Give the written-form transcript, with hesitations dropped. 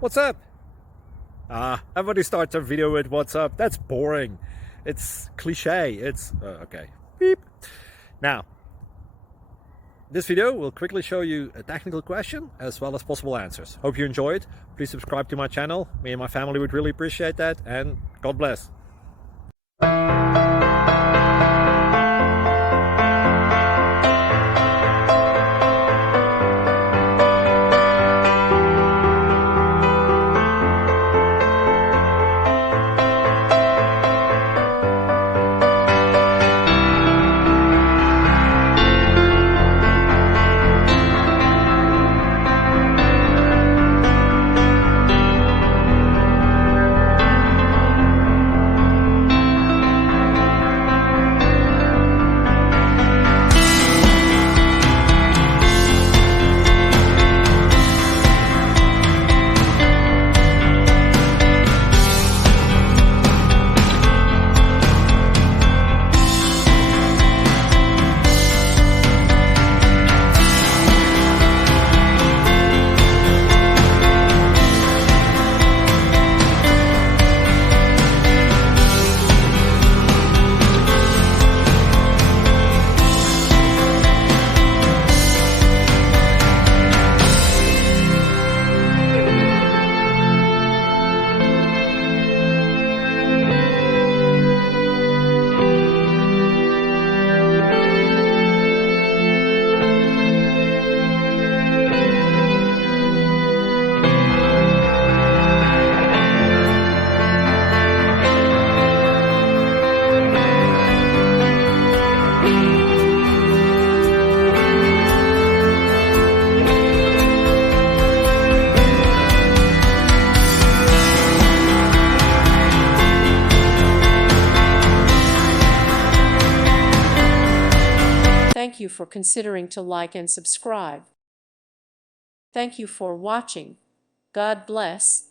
What's up? Everybody starts a video with what's up. That's boring. It's cliche. It's okay. Beep. Now, this video will quickly show you a technical question as well as possible answers. Hope you enjoy it. Please subscribe to my channel. Me and my family would really appreciate that, and God bless. Thank you for considering to like and subscribe. Thank you for watching. God bless.